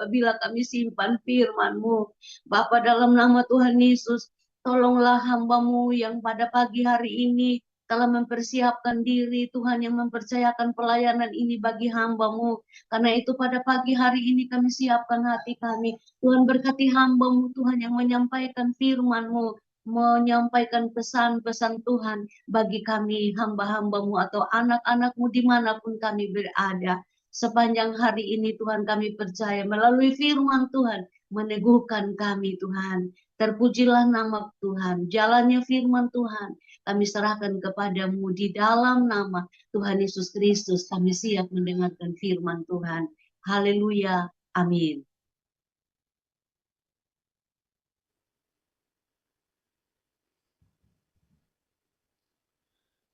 apabila kami simpan firman-Mu. Bapa, dalam nama Tuhan Yesus, tolonglah hamba-Mu yang pada pagi hari ini telah mempersiapkan diri, Tuhan, yang mempercayakan pelayanan ini bagi hamba-Mu. Karena itu pada pagi hari ini kami siapkan hati kami. Tuhan, berkati hamba-Mu, Tuhan, yang menyampaikan firman-Mu, menyampaikan pesan-pesan Tuhan bagi kami, hamba-hamba-Mu atau anak-anak-Mu dimanapun kami berada. Sepanjang hari ini, Tuhan, kami percaya melalui firman Tuhan meneguhkan kami, Tuhan. Terpujilah nama Tuhan, jalannya firman Tuhan kami serahkan kepadamu di dalam nama Tuhan Yesus Kristus. Kami siap mendengarkan firman Tuhan. Haleluya. Amin.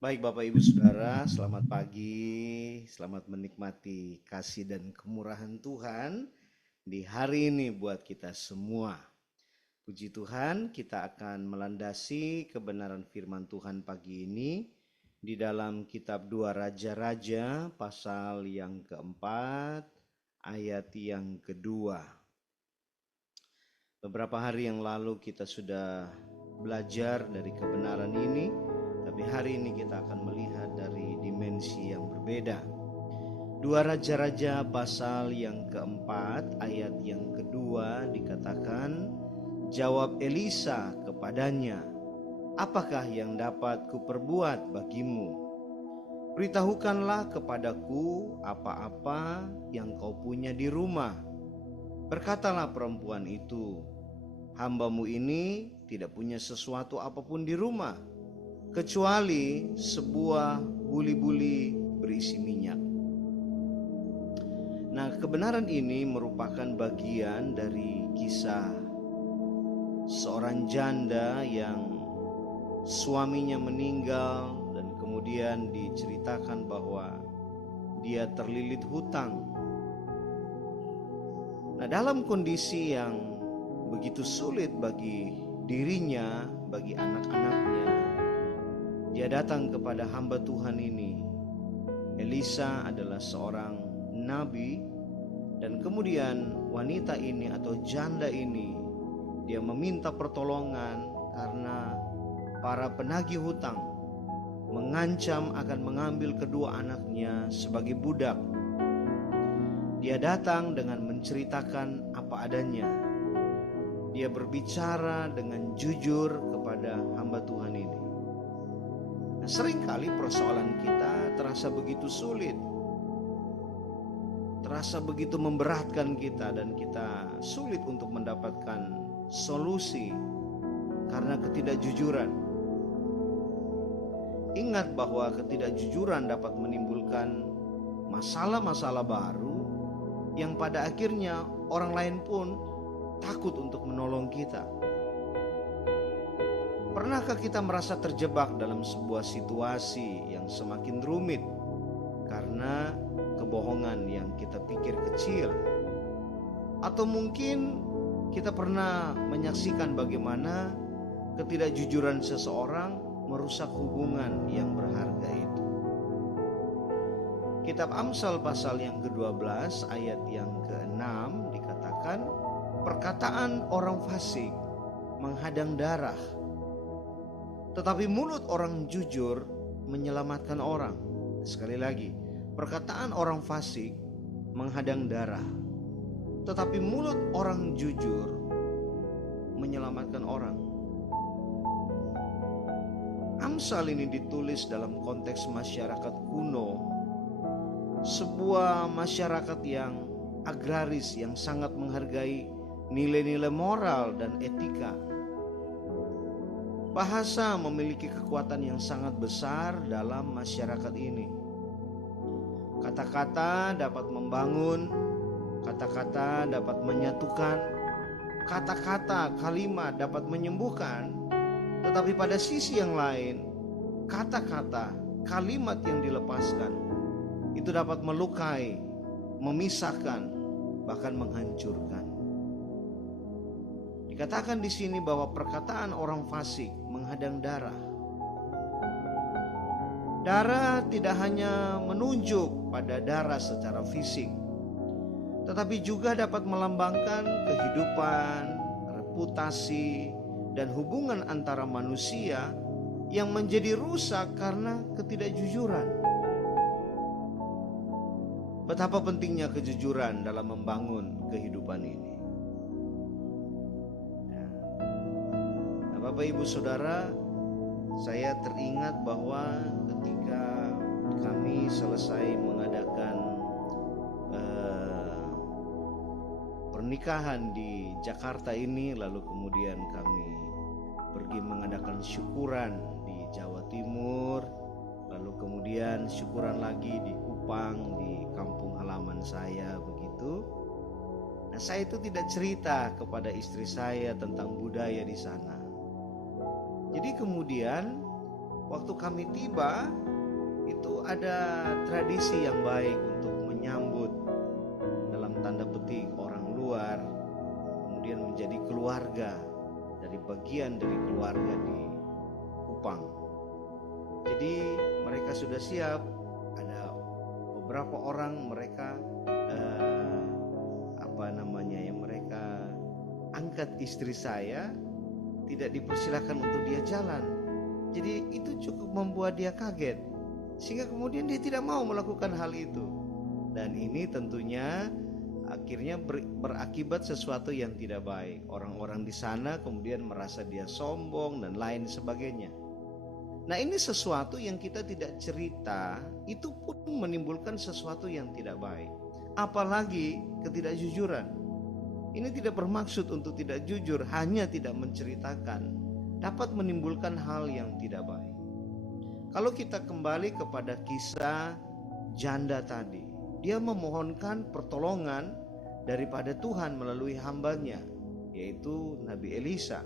Baik Bapak Ibu Saudara, selamat pagi, selamat menikmati kasih dan kemurahan Tuhan di hari ini buat kita semua. Puji Tuhan, kita akan melandasi kebenaran firman Tuhan pagi ini di dalam kitab 2 Raja-Raja pasal yang keempat ayat yang kedua. Beberapa hari yang lalu kita sudah belajar dari kebenaran ini, tapi hari ini kita akan melihat dari dimensi yang berbeda. 2 Raja-Raja pasal yang keempat ayat yang kedua dikatakan, jawab Elisa kepadanya, apakah yang dapat kuperbuat bagimu? Beritahukanlah kepadaku apa-apa yang kau punya di rumah. Berkatalah perempuan itu, hambamu ini tidak punya sesuatu apapun di rumah, kecuali sebuah buli-buli berisi minyak. Nah, kebenaran ini merupakan bagian dari kisah seorang janda yang suaminya meninggal dan kemudian diceritakan bahwa dia terlilit hutang. Nah, dalam kondisi yang begitu sulit bagi dirinya, bagi anak-anaknya, dia datang kepada hamba Tuhan ini. Elisa adalah seorang nabi, dan kemudian wanita ini atau janda ini dia meminta pertolongan karena para penagih hutang mengancam akan mengambil kedua anaknya sebagai budak. Dia datang dengan menceritakan apa adanya. Dia berbicara dengan jujur kepada hamba Tuhan ini. Nah, seringkali persoalan kita terasa begitu sulit, terasa begitu memberatkan kita, dan kita sulit untuk mendapatkan solusi karena ketidakjujuran. Ingat bahwa ketidakjujuran dapat menimbulkan masalah-masalah baru yang pada akhirnya orang lain pun takut untuk menolong kita. Pernahkah kita merasa terjebak dalam sebuah situasi yang semakin rumit karena kebohongan yang kita pikir kecil? Atau mungkin kita pernah menyaksikan bagaimana ketidakjujuran seseorang merusak hubungan yang berharga itu. Kitab Amsal pasal yang ke-12 ayat yang ke-6 dikatakan, perkataan orang fasik menghadang darah, tetapi mulut orang jujur menyelamatkan orang. Sekali lagi, perkataan orang fasik menghadang darah, tetapi mulut orang jujur menyelamatkan orang. Amsal ini ditulis dalam konteks masyarakat kuno, sebuah masyarakat yang agraris yang sangat menghargai nilai-nilai moral dan etika. Bahasa memiliki kekuatan yang sangat besar dalam masyarakat ini. Kata-kata dapat membangun, kata-kata dapat menyatukan, kata-kata, kalimat dapat menyembuhkan. Tetapi pada sisi yang lain, kata-kata, kalimat yang dilepaskan itu dapat melukai, memisahkan, bahkan menghancurkan. Dikatakan di sini bahwa perkataan orang fasik menghadang darah. Darah tidak hanya menunjuk pada darah secara fisik, tetapi juga dapat melambangkan kehidupan, reputasi, dan hubungan antara manusia yang menjadi rusak karena ketidakjujuran. Betapa pentingnya kejujuran dalam membangun kehidupan ini. Nah, Bapak Ibu Saudara, saya teringat bahwa ketika kami selesai mengadakan pernikahan di Jakarta ini, lalu kemudian kami pergi mengadakan syukuran di Jawa Timur, lalu kemudian syukuran lagi di Kupang, di kampung halaman saya begitu. Nah, saya itu tidak cerita kepada istri saya tentang budaya di sana. Jadi kemudian waktu kami tiba, itu ada tradisi yang baik untuk menyambut dalam tanda petik orang luar, kemudian menjadi keluarga, dari bagian dari keluarga di Kupang. Jadi mereka sudah siap, ada beberapa orang mereka mereka angkat istri saya, tidak dipersilakan untuk dia jalan. Jadi itu cukup membuat dia kaget, sehingga kemudian dia tidak mau melakukan hal itu. Dan ini tentunya akhirnya berakibat sesuatu yang tidak baik. Orang-orang di sana kemudian merasa dia sombong dan lain sebagainya. Nah, ini sesuatu yang kita tidak cerita, itu pun menimbulkan sesuatu yang tidak baik. Apalagi ketidakjujuran. Ini tidak bermaksud untuk tidak jujur, hanya tidak menceritakan, dapat menimbulkan hal yang tidak baik. Kalau kita kembali kepada kisah janda tadi, dia memohonkan pertolongan daripada Tuhan melalui hambanya, yaitu Nabi Elisa.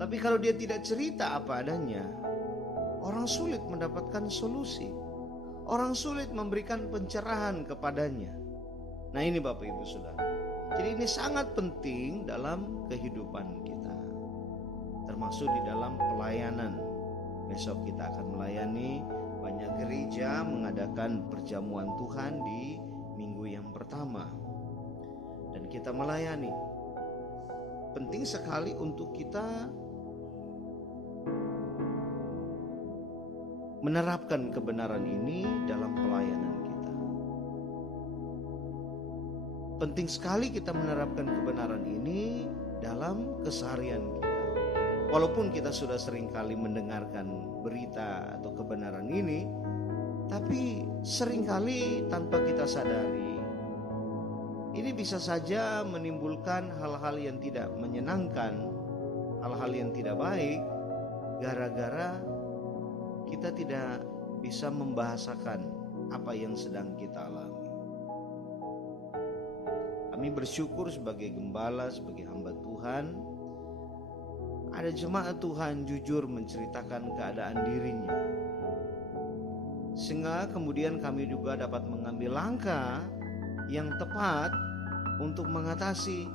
Tapi kalau dia tidak cerita apa adanya, orang sulit mendapatkan solusi. Orang sulit memberikan pencerahan kepadanya. Nah, ini Bapak Ibu Saudara. Jadi ini sangat penting dalam kehidupan kita, termasuk di dalam pelayanan. Besok kita akan melayani, banyak gereja mengadakan perjamuan Tuhan di minggu yang pertama, dan kita melayani. Penting sekali untuk kita menerapkan kebenaran ini dalam pelayanan kita. Penting sekali kita menerapkan kebenaran ini dalam keseharian kita. Walaupun kita sudah sering kali mendengarkan berita atau kebenaran ini, tapi seringkali tanpa kita sadari, ini bisa saja menimbulkan hal-hal yang tidak menyenangkan, hal-hal yang tidak baik, gara-gara kita tidak bisa membahasakan apa yang sedang kita alami. Kami bersyukur sebagai gembala, sebagai hamba Tuhan, ada jemaat Tuhan jujur menceritakan keadaan dirinya, sehingga kemudian kami juga dapat mengambil langkah yang tepat untuk mengatasi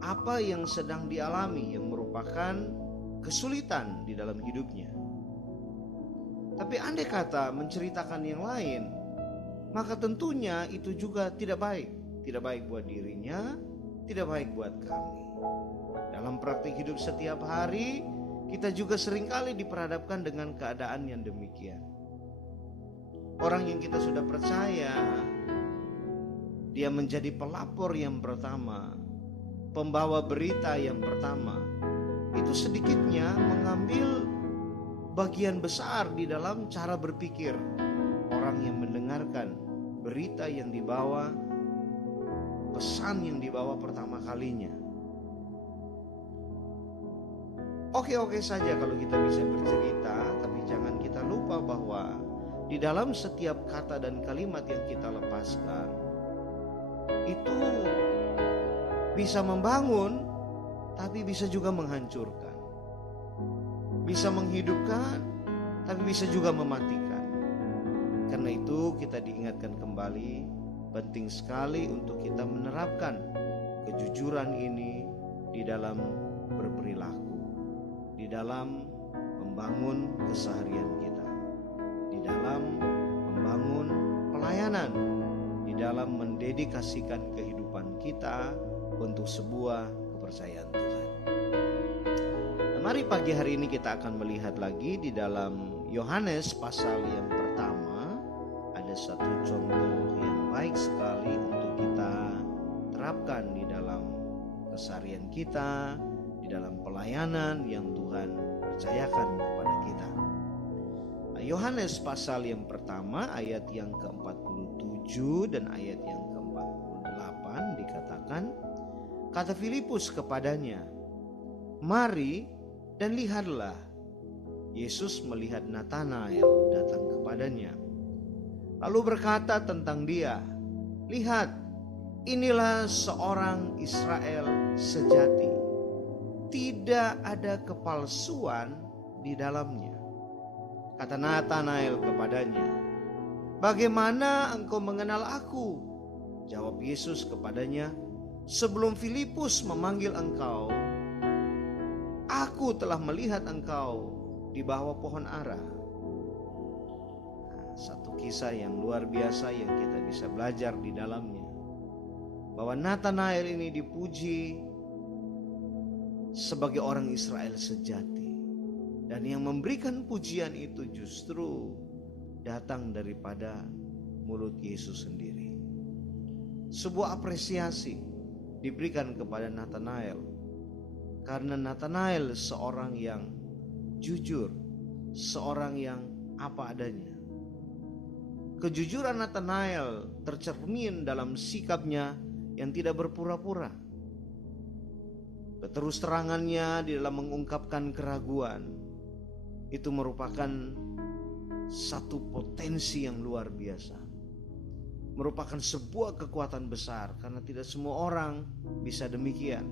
apa yang sedang dialami, yang merupakan kesulitan di dalam hidupnya. Tapi andai kata menceritakan yang lain, maka tentunya itu juga tidak baik. Tidak baik buat dirinya, tidak baik buat kami. Dalam praktik hidup setiap hari, kita juga seringkali diperhadapkan dengan keadaan yang demikian. Orang yang kita sudah percaya, dia menjadi pelapor yang pertama, pembawa berita yang pertama, itu sedikitnya mengambil bagian besar di dalam cara berpikir orang yang mendengarkan berita yang dibawa, pesan yang dibawa pertama kalinya. Oke saja kalau kita bisa bercerita, tapi jangan kita lupa bahwa di dalam setiap kata dan kalimat yang kita lepaskan, itu bisa membangun, tapi bisa juga menghancurkan. Bisa menghidupkan, tapi bisa juga mematikan. Karena itu kita diingatkan kembali, penting sekali untuk kita menerapkan kejujuran ini di dalam berperilaku, di dalam membangun keseharian kita, di dalam membangun pelayanan, di dalam mendedikasikan kehidupan kita untuk sebuah kepercayaan Tuhan. Nah, mari pagi hari ini kita akan melihat lagi di dalam Yohanes pasal yang pertama. Ada satu contoh yang baik sekali untuk kita terapkan di dalam keseharian kita, di dalam pelayanan yang Tuhan percayakan kepada kita. Yohanes pasal yang pertama ayat yang ke-47 dan ayat yang ke-48 dikatakan, kata Filipus kepadanya, mari dan lihatlah. Yesus melihat Natanael datang kepadanya, lalu berkata tentang dia, lihat, inilah seorang Israel sejati, tidak ada kepalsuan di dalamnya. Kata Natanael kepadanya, bagaimana engkau mengenal aku? Jawab Yesus kepadanya, sebelum Filipus memanggil engkau, aku telah melihat engkau di bawah pohon ara. Satu kisah yang luar biasa yang kita bisa belajar di dalamnya, bahwa Natanael ini dipuji sebagai orang Israel sejati. Dan yang memberikan pujian itu justru datang daripada mulut Yesus sendiri. Sebuah apresiasi diberikan kepada Natanael, karena Natanael seorang yang jujur, seorang yang apa adanya. Kejujuran Natanael tercermin dalam sikapnya yang tidak berpura-pura. Keterus terangannya di dalam mengungkapkan keraguan itu merupakan satu potensi yang luar biasa, merupakan sebuah kekuatan besar, karena tidak semua orang bisa demikian.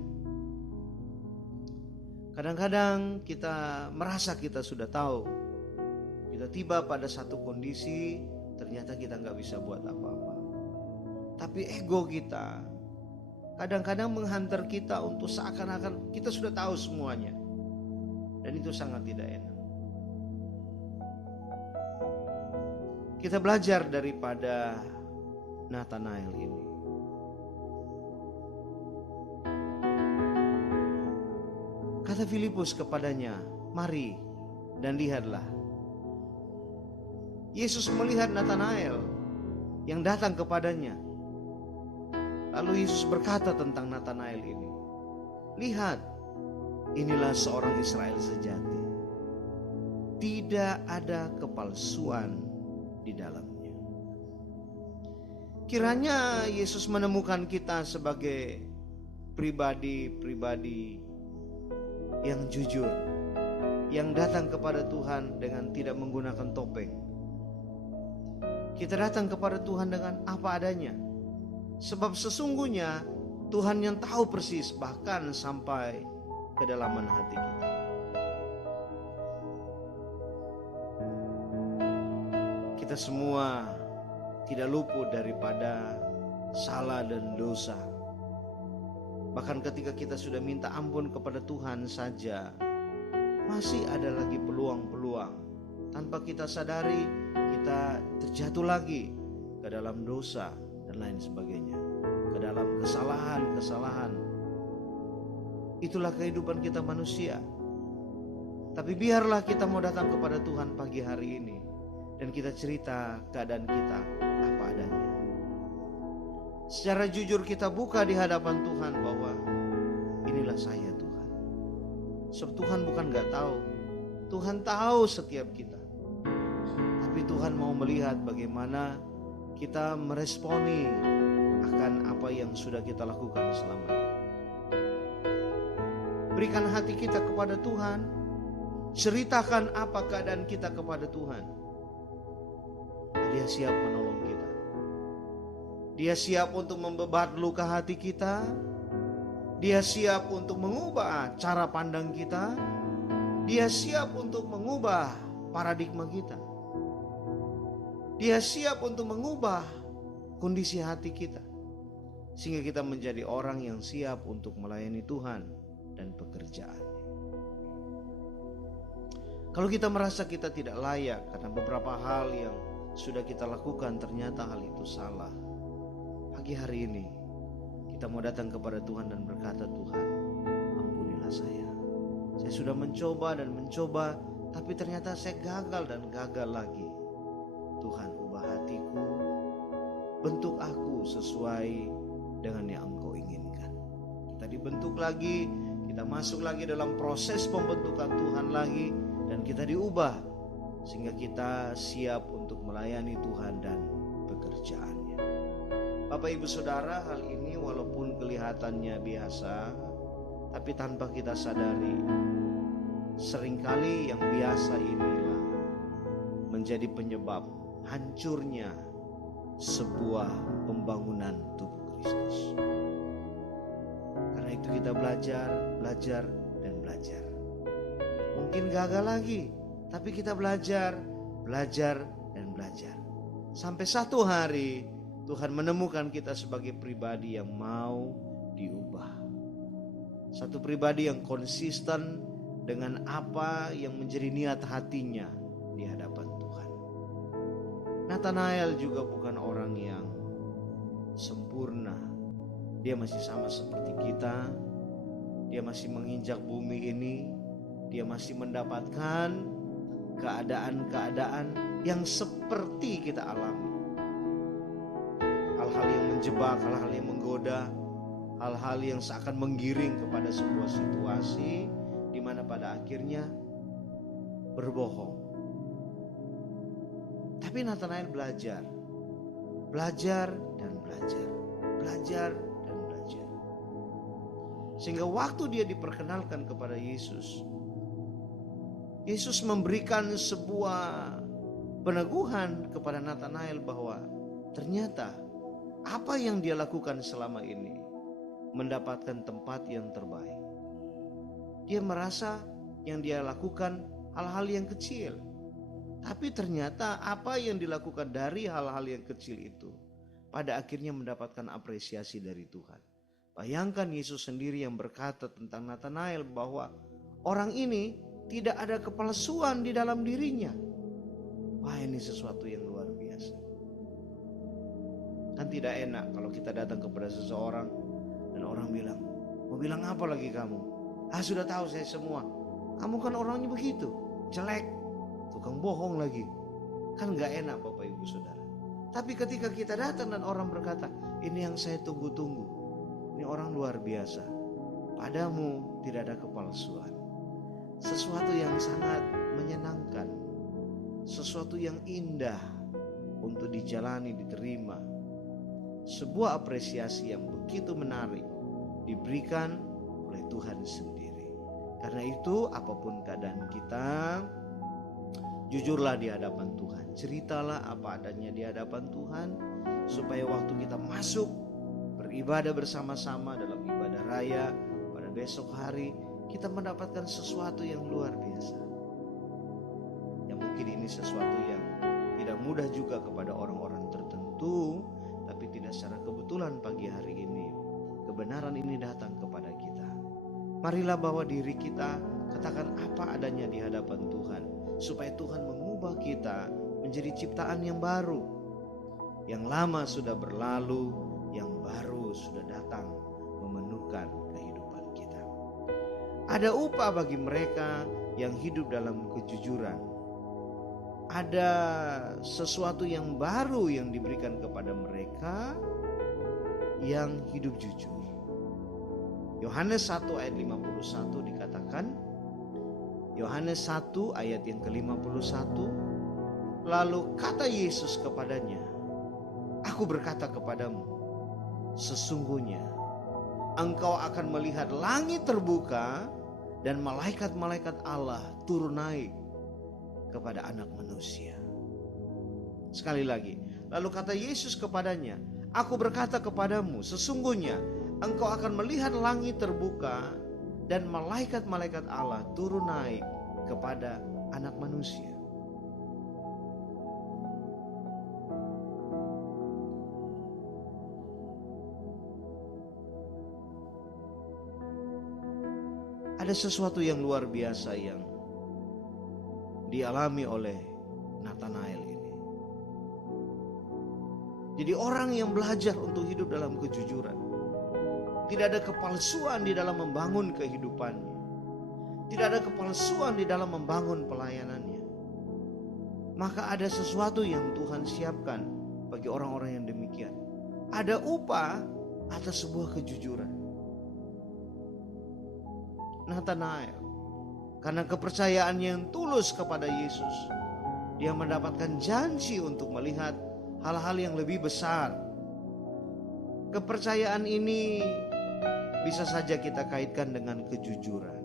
Kadang-kadang kita merasa kita sudah tahu, kita tiba pada satu kondisi, ternyata kita gak bisa buat apa-apa. Tapi ego kita kadang-kadang menghantar kita untuk seakan-akan kita sudah tahu semuanya, dan itu sangat tidak enak. Kita belajar daripada Natanael ini. Kata Filipus kepadanya, mari dan lihatlah. Yesus melihat Natanael yang datang kepadanya. Lalu Yesus berkata tentang Natanael ini, lihat, inilah seorang Israel sejati, tidak ada kepalsuan di dalamnya. Kiranya Yesus menemukan kita sebagai pribadi-pribadi yang jujur, yang datang kepada Tuhan dengan tidak menggunakan topeng. Kita datang kepada Tuhan dengan apa adanya, sebab sesungguhnya Tuhan yang tahu persis bahkan sampai kedalaman hati kita. Kita semua tidak luput daripada salah dan dosa. Bahkan ketika kita sudah minta ampun kepada Tuhan saja, masih ada lagi peluang-peluang. Tanpa kita sadari, kita terjatuh lagi ke dalam dosa dan lain sebagainya, ke dalam kesalahan-kesalahan. Itulah kehidupan kita manusia. Tapi biarlah kita mau datang kepada Tuhan pagi hari ini, dan kita cerita keadaan kita apa adanya. Secara jujur kita buka di hadapan Tuhan bahwa inilah saya Tuhan. Sebab Tuhan bukan gak tahu, Tuhan tahu setiap kita. Tapi Tuhan mau melihat bagaimana kita meresponi akan apa yang sudah kita lakukan selama ini. Berikan hati kita kepada Tuhan, ceritakan apa keadaan kita kepada Tuhan. Dia siap menolong kita. Dia siap untuk membebat luka hati kita. Dia siap untuk mengubah cara pandang kita. Dia siap untuk mengubah paradigma kita. Dia siap untuk mengubah kondisi hati kita, sehingga kita menjadi orang yang siap untuk melayani Tuhan dan pekerjaannya. Kalau kita merasa kita tidak layak karena beberapa hal yang sudah kita lakukan, ternyata hal itu salah. pagi hari ini kita mau datang kepada Tuhan dan berkata, Tuhan, ampunilah saya. Saya sudah mencoba dan mencoba, tapi ternyata saya gagal dan gagal lagi. Tuhan, ubah hatiku, bentuk aku sesuai dengan yang Engkau inginkan. Kita dibentuk lagi, kita masuk lagi dalam proses pembentukan Tuhan lagi, dan kita diubah sehingga kita siap untuk melayani Tuhan dan pekerjaannya. Bapak Ibu Saudara, hal ini walaupun kelihatannya biasa, tapi tanpa kita sadari, seringkali yang biasa inilah menjadi penyebab hancurnya sebuah pembangunan tubuh Kristus. Karena itu kita belajar, dan belajar. Mungkin gagal lagi, tapi kita belajar, dan belajar. Sampai satu hari Tuhan menemukan kita sebagai pribadi yang mau diubah. Satu pribadi yang konsisten dengan apa yang menjadi niat hatinya di hadapan Tuhan. Nathanael juga bukan orang yang sempurna. Dia masih sama seperti kita. Dia masih menginjak bumi ini. Dia masih mendapatkan keadaan-keadaan yang seperti kita alami. Hal-hal yang menjebak, hal-hal yang menggoda, hal-hal yang seakan menggiring kepada sebuah situasi di mana pada akhirnya berbohong. Tapi Nathanael belajar dan belajar. Sehingga waktu dia diperkenalkan kepada Yesus, Yesus memberikan sebuah peneguhan kepada Nathanael bahwa ternyata apa yang dia lakukan selama ini mendapatkan tempat yang terbaik. Dia merasa yang dia lakukan hal-hal yang kecil, tapi ternyata apa yang dilakukan dari hal-hal yang kecil itu pada akhirnya mendapatkan apresiasi dari Tuhan. Bayangkan Yesus sendiri yang berkata tentang Nathanael bahwa orang ini tidak ada kepalsuan di dalam dirinya. Wah, ini sesuatu yang luar biasa. Kan tidak enak kalau kita datang kepada seseorang dan orang bilang, mau bilang apa lagi kamu? Sudah tahu saya semua. Kamu kan orangnya begitu, jelek, tukang bohong lagi. Kan gak enak Bapak Ibu Saudara. Tapi ketika kita datang dan orang berkata, ini yang saya tunggu-tunggu, ini orang luar biasa, padamu tidak ada kepalsuan. Sesuatu yang sangat menyenangkan, sesuatu yang indah untuk dijalani, diterima. Sebuah apresiasi yang begitu menarik diberikan oleh Tuhan sendiri. Karena itu apapun keadaan kita, jujurlah di hadapan Tuhan. Ceritalah apa adanya di hadapan Tuhan, supaya waktu kita masuk beribadah bersama-sama dalam ibadah raya pada besok hari, kita mendapatkan sesuatu yang luar biasa. Yang mungkin ini sesuatu yang tidak mudah juga kepada orang-orang tertentu, tapi tidak secara kebetulan pagi hari ini kebenaran ini datang kepada kita. Marilah bawa diri kita, katakan apa adanya di hadapan Tuhan, supaya Tuhan mengubah kita menjadi ciptaan yang baru. Yang lama sudah berlalu, yang baru sudah datang memenuhkan kehidupan kita. Ada upah bagi mereka yang hidup dalam kejujuran. Ada sesuatu yang baru yang diberikan kepada mereka yang hidup jujur. Yohanes 1 ayat 51 dikatakan, Yohanes 1 ayat yang ke-51, lalu kata Yesus kepadanya, aku berkata kepadamu, sesungguhnya engkau akan melihat langit terbuka dan malaikat-malaikat Allah turun naik kepada anak manusia. Sekali lagi, lalu kata Yesus kepadanya, aku berkata kepadamu, sesungguhnya engkau akan melihat langit terbuka dan malaikat-malaikat Allah turun naik kepada anak manusia. Ada sesuatu yang luar biasa yang dialami oleh Nathanael ini. Jadi orang yang belajar untuk hidup dalam kejujuran, tidak ada kepalsuan di dalam membangun kehidupannya, tidak ada kepalsuan di dalam membangun pelayanannya, maka ada sesuatu yang Tuhan siapkan bagi orang-orang yang demikian. Ada upah atas sebuah kejujuran. Nathanael, karena kepercayaan yang tulus kepada Yesus, dia mendapatkan janji untuk melihat hal-hal yang lebih besar. Kepercayaan ini bisa saja kita kaitkan dengan kejujuran.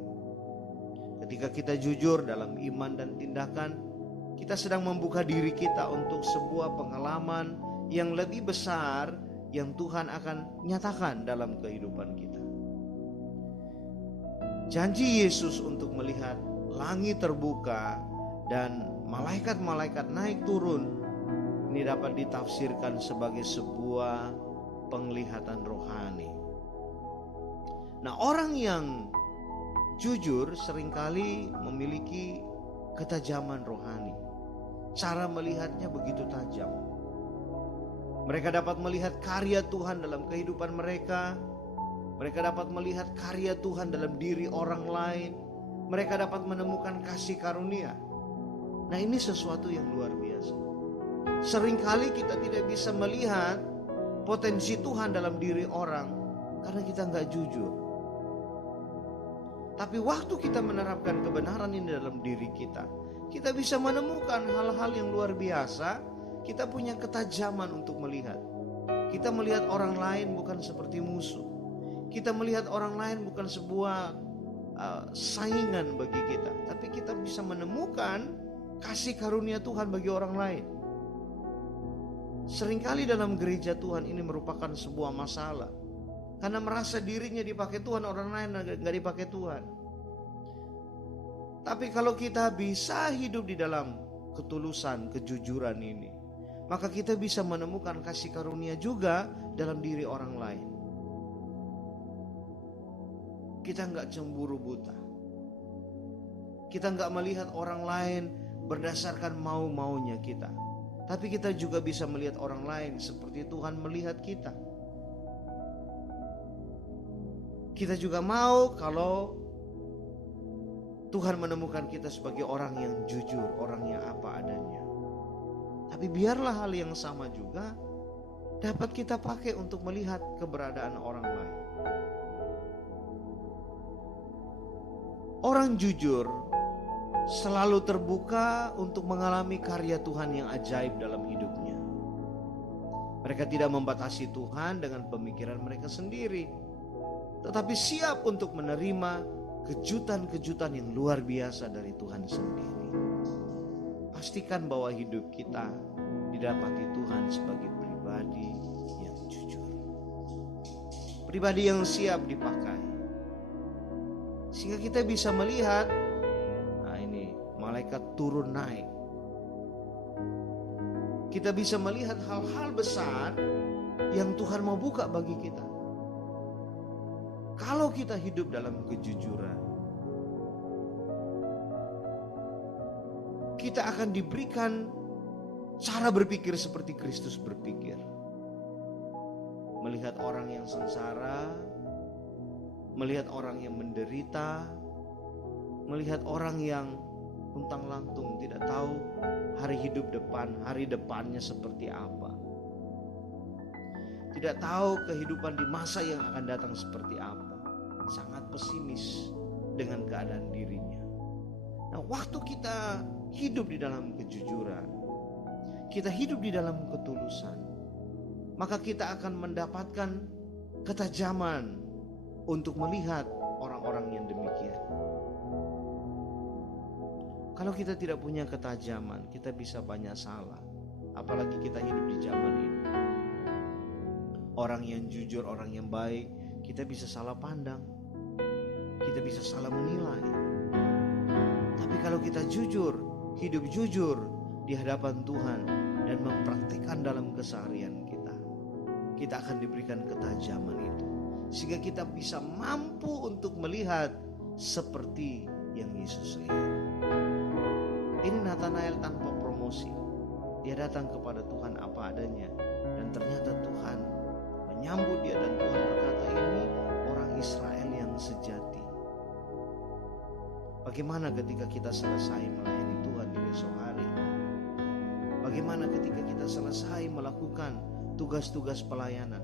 Ketika kita jujur dalam iman dan tindakan, kita sedang membuka diri kita untuk sebuah pengalaman yang lebih besar yang Tuhan akan nyatakan dalam kehidupan kita. Janji Yesus untuk melihat langit terbuka dan malaikat-malaikat naik turun, ini dapat ditafsirkan sebagai sebuah penglihatan rohani. Nah, orang yang jujur seringkali memiliki ketajaman rohani. Cara melihatnya begitu tajam. Mereka dapat melihat karya Tuhan dalam kehidupan mereka. Mereka dapat melihat karya Tuhan dalam diri orang lain. Mereka dapat menemukan kasih karunia. Nah, ini sesuatu yang luar biasa. Seringkali kita tidak bisa melihat potensi Tuhan dalam diri orang karena kita nggak jujur. Tapi waktu kita menerapkan kebenaran ini dalam diri kita, kita bisa menemukan hal-hal yang luar biasa. Kita punya ketajaman untuk melihat. Kita melihat orang lain bukan seperti musuh. Kita melihat orang lain bukan sebuah saingan bagi kita, tapi kita bisa menemukan kasih karunia Tuhan bagi orang lain. Seringkali dalam gereja Tuhan ini merupakan sebuah masalah, karena merasa dirinya dipakai Tuhan, orang lain gak dipakai Tuhan. Tapi kalau kita bisa hidup di dalam ketulusan, kejujuran ini, maka kita bisa menemukan kasih karunia juga dalam diri orang lain. Kita gak cemburu buta. Kita gak melihat orang lain berdasarkan mau-maunya kita. Tapi kita juga bisa melihat orang lain seperti Tuhan melihat kita. Kita juga mau kalau Tuhan menemukan kita sebagai orang yang jujur, orang yang apa adanya. Tapi biarlah hal yang sama juga dapat kita pakai untuk melihat keberadaan orang lain. Orang jujur selalu terbuka untuk mengalami karya Tuhan yang ajaib dalam hidupnya. Mereka tidak membatasi Tuhan dengan pemikiran mereka sendiri, tetapi siap untuk menerima kejutan-kejutan yang luar biasa dari Tuhan sendiri. Pastikan bahwa hidup kita didapati Tuhan sebagai pribadi yang jujur, pribadi yang siap dipakai, sehingga kita bisa melihat, nah ini malaikat turun naik. Kita bisa melihat hal-hal besar yang Tuhan mau buka bagi kita. Kalau kita hidup dalam kejujuran, kita akan diberikan cara berpikir seperti Kristus berpikir. Melihat orang yang sengsara, melihat orang yang menderita, melihat orang yang luntang-lantung, tidak tahu hari hidup depan, hari depannya seperti apa. Tidak tahu kehidupan di masa yang akan datang seperti apa. Sangat pesimis dengan keadaan dirinya. Nah, waktu kita hidup di dalam kejujuran, kita hidup di dalam ketulusan, maka kita akan mendapatkan ketajaman untuk melihat orang-orang yang demikian. Kalau kita tidak punya ketajaman, kita bisa banyak salah. Apalagi kita hidup di zaman ini. Orang yang jujur, orang yang baik, kita bisa salah pandang. Kita bisa salah menilai. Tapi kalau kita jujur, hidup jujur di hadapan Tuhan dan mempraktikkan dalam keseharian kita, kita akan diberikan ketajaman itu, sehingga kita bisa mampu untuk melihat seperti yang Yesus lihat. Ini Nathanael tanpa promosi. Dia datang kepada Tuhan apa adanya, dan ternyata Tuhan menyambut dia, dan Tuhan berkata, ini orang Israel yang sejati. Bagaimana ketika kita selesai melayani Tuhan di besok hari? Bagaimana ketika kita selesai melakukan tugas-tugas pelayanan?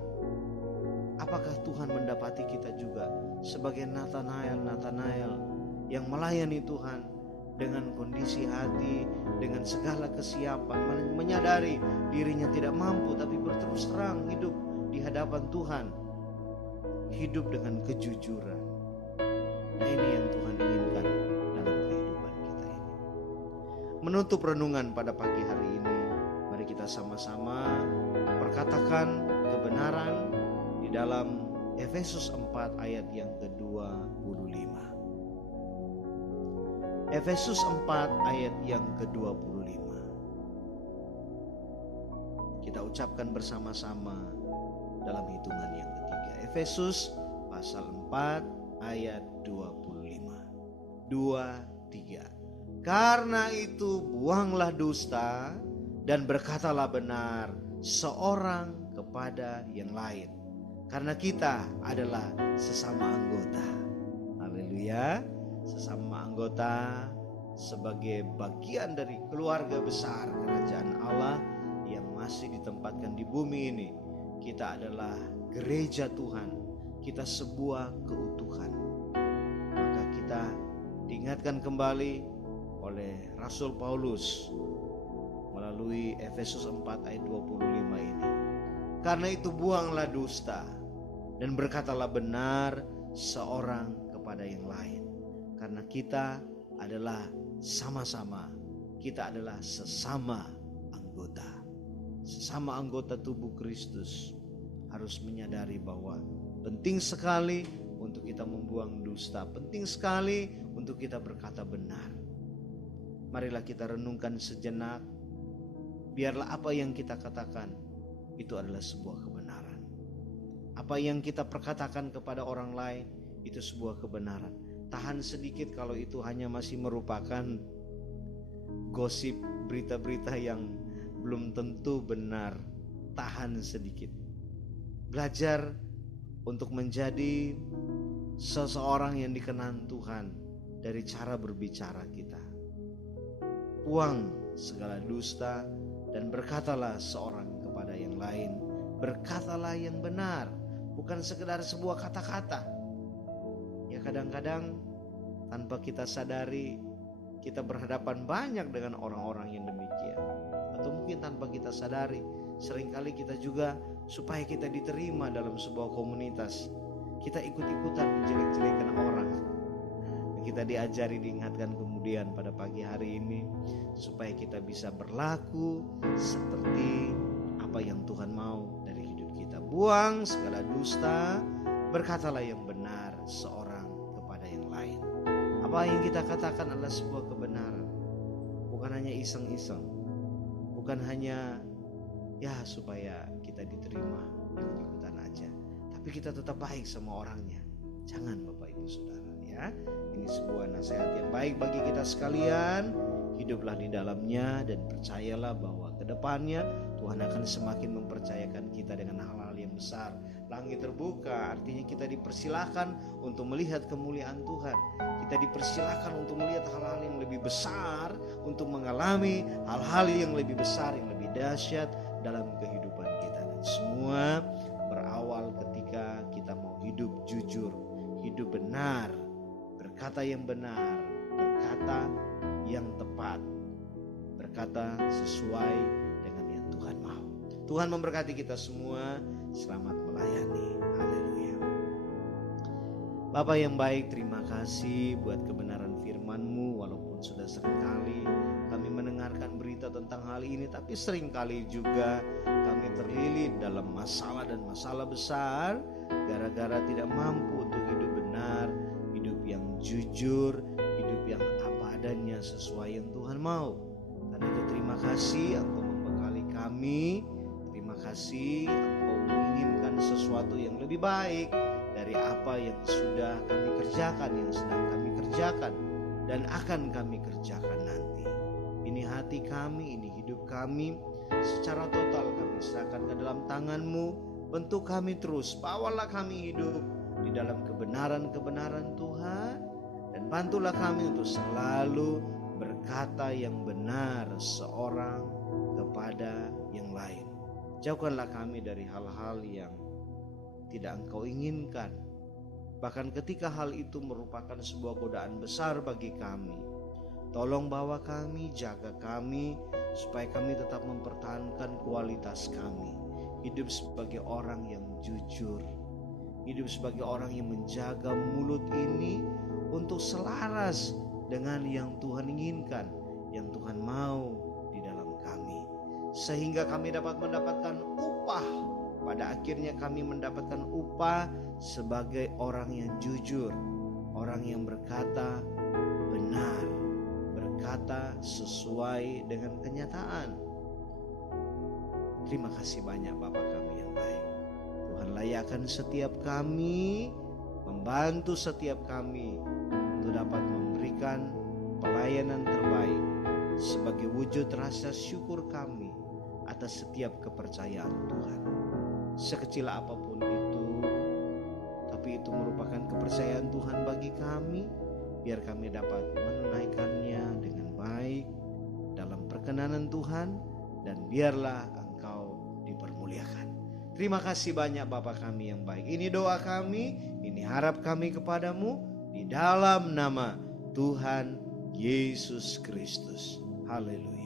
Apakah Tuhan mendapati kita juga sebagai Nathanael yang melayani Tuhan dengan kondisi hati, dengan segala kesiapan, menyadari dirinya tidak mampu, tapi berterus terang hidup di hadapan Tuhan, hidup dengan kejujuran. Nah, ini yang Tuhan inginkan dalam kehidupan kita ini. Menutup renungan pada pagi hari ini, mari kita sama-sama perkatakan kebenaran di dalam Efesus 4 ayat yang ke-25. Efesus 4 ayat yang ke-25. Kita ucapkan bersama-sama dalam hitungan yang ketiga. Efesus pasal 4 ayat 25. 2, 3. Karena itu buanglah dusta dan berkatalah benar seorang kepada yang lain. Karena kita adalah sesama anggota. Haleluya. Sesama anggota sebagai bagian dari keluarga besar kerajaan Allah yang masih ditempatkan di bumi ini. Kita adalah gereja Tuhan, kita sebuah keutuhan. Maka kita diingatkan kembali oleh Rasul Paulus melalui Efesus 4 ayat 25 ini. Karena itu buanglah dusta dan berkatalah benar seorang kepada yang lain. Karena kita adalah sama-sama, kita adalah sesama anggota. Sesama anggota tubuh Kristus harus menyadari bahwa penting sekali untuk kita membuang dusta, penting sekali untuk kita berkata benar. Marilah kita renungkan sejenak, biarlah apa yang kita katakan itu adalah sebuah kebenaran. Apa yang kita perkatakan kepada orang lain itu sebuah kebenaran. Tahan sedikit kalau itu hanya masih merupakan gosip, berita-berita yang belum tentu benar. Tahan sedikit. Belajar untuk menjadi seseorang yang dikenan Tuhan dari cara berbicara kita. Buang segala dusta dan berkatalah seorang kepada yang lain. Berkatalah yang benar, bukan sekedar sebuah kata-kata. Ya, kadang-kadang tanpa kita sadari kita berhadapan banyak dengan orang-orang yang demikian. Atau mungkin tanpa kita sadari seringkali kita juga supaya kita diterima dalam sebuah komunitas, kita ikut-ikutan menjelek-jelekan orang. Kita diajari, diingatkan kemudian pada pagi hari ini supaya kita bisa berlaku seperti apa yang Tuhan mau dari hidup kita. Buang segala dusta, berkatalah yang benar seorang kepada yang lain. Apa yang kita katakan adalah sebuah kebenaran, bukan hanya iseng-iseng, bukan hanya ya supaya kita diterima ikut-ikutan aja, tapi kita tetap baik sama orangnya. Jangan Bapak Ibu Saudara ya. Ini sebuah nasihat yang baik bagi kita sekalian. Hiduplah di dalamnya dan percayalah bahwa ke depannya Tuhan akan semakin mempercayakan kita dengan hal-hal yang besar. Langit terbuka, artinya kita dipersilakan untuk melihat kemuliaan Tuhan. Kita dipersilakan untuk melihat hal-hal yang lebih besar, untuk mengalami hal-hal yang lebih besar, yang lebih dahsyat dalam kehidupan kita. Dan semua berawal ketika kita mau hidup jujur, hidup benar, berkata yang benar, berkata yang tepat, berkata sesuai dengan yang Tuhan mau. Tuhan memberkati kita semua. Selamat melayani. Haleluya. Bapa yang baik, terima kasih buat kebenaran firman-Mu. Walaupun sudah seringkali kami mendengarkan berita tentang hal ini, tapi seringkali juga kami terlilit dalam masalah dan masalah besar gara-gara tidak mampu untuk hidup benar, hidup yang jujur, hidup yang apa adanya sesuai yang Tuhan mau. Karena itu terima kasih Engkau membekali kami. Terima kasih Engkau menginginkan sesuatu yang lebih baik dari apa yang sudah kami kerjakan, yang sedang kami kerjakan, dan akan kami kerjakan nanti. Ini hati kami, ini hidup hidup kami secara total kami serahkan ke dalam tangan-Mu. Bentuk kami terus, bawalah kami hidup di dalam kebenaran-kebenaran Tuhan, dan bantulah kami untuk selalu berkata yang benar seorang kepada yang lain. Jauhkanlah kami dari hal-hal yang tidak Engkau inginkan, bahkan ketika hal itu merupakan sebuah godaan besar bagi kami. Tolong bawa kami, jaga kami, supaya kami tetap mempertahankan kualitas kami. Hidup sebagai orang yang jujur, hidup sebagai orang yang menjaga mulut ini untuk selaras dengan yang Tuhan inginkan, yang Tuhan mau di dalam kami, sehingga kami dapat mendapatkan upah. Pada akhirnya kami mendapatkan upah sebagai orang yang jujur, orang yang berkata benar, berkata sesuai dengan kenyataan. Terima kasih banyak Bapa kami yang baik. Tuhan layakkan setiap kami, membantu setiap kami untuk dapat memberikan pelayanan terbaik sebagai wujud rasa syukur kami atas setiap kepercayaan Tuhan. Sekecil apapun itu, tapi itu merupakan kepercayaan Tuhan bagi kami. Biar kami dapat menunaikannya dengan baik dalam perkenanan Tuhan, dan biarlah Engkau dipermuliakan. Terima kasih banyak Bapa kami yang baik. Ini doa kami, ini harap kami kepadamu di dalam nama Tuhan Yesus Kristus. Haleluya.